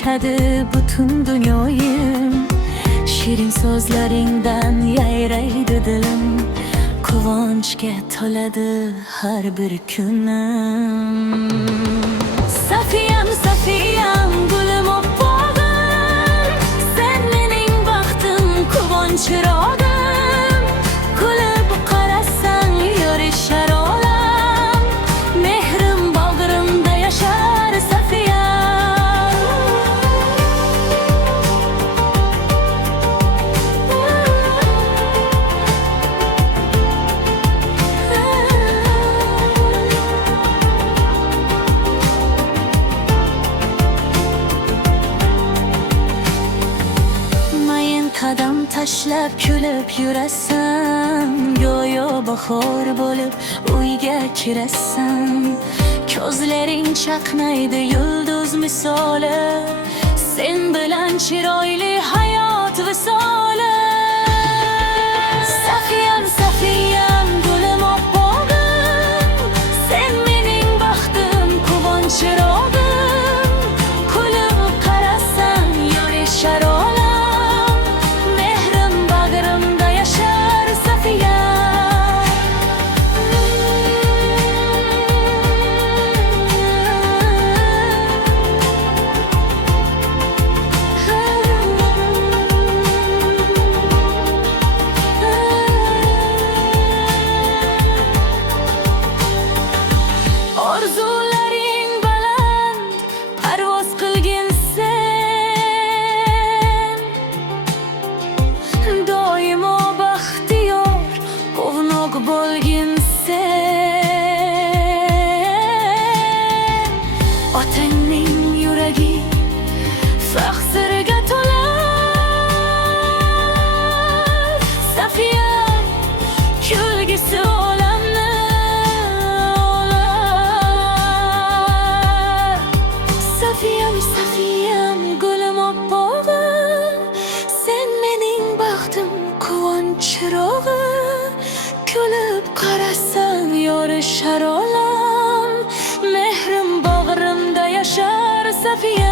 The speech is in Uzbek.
yumshadi butun dunyoyim. Shirin so'zlaringdan yayraydi dilim, quvonchga to'ladi har bir kunim. Safiyam, Safiyam, gulim oppog'im, sen mening baxtim, quvonch chirog'im. Kulib qarasang yorishar olam, mehrim bag'rimda yashar Safiyam. Qadam tashlab kulib yurasan, go'yo bahor bo'lib uyga kirasan. Ko'zlaring chaqnaydi yulduz misoli, sen bilan chiroyli hayot visoli. Safiyam, Safiyam, gulim oppog'im, sen mening baxtim, quvonch chirog'im. Kulib qarasang yorishar olam, orzularing baland, parvoz qilgin sen. Doimo baxtiyor, quvnoq bo'lgin sen. Otangning yuragi fahsirga to'lar, Safiyam, kulgisi olamni olar. Safiyam, Safiyam, gulim oppog'im, sen mening baxtim, quvonch chirog'im. Kulib qarasang yorishar olam, mehrim bag'rimda yashar Safiyam.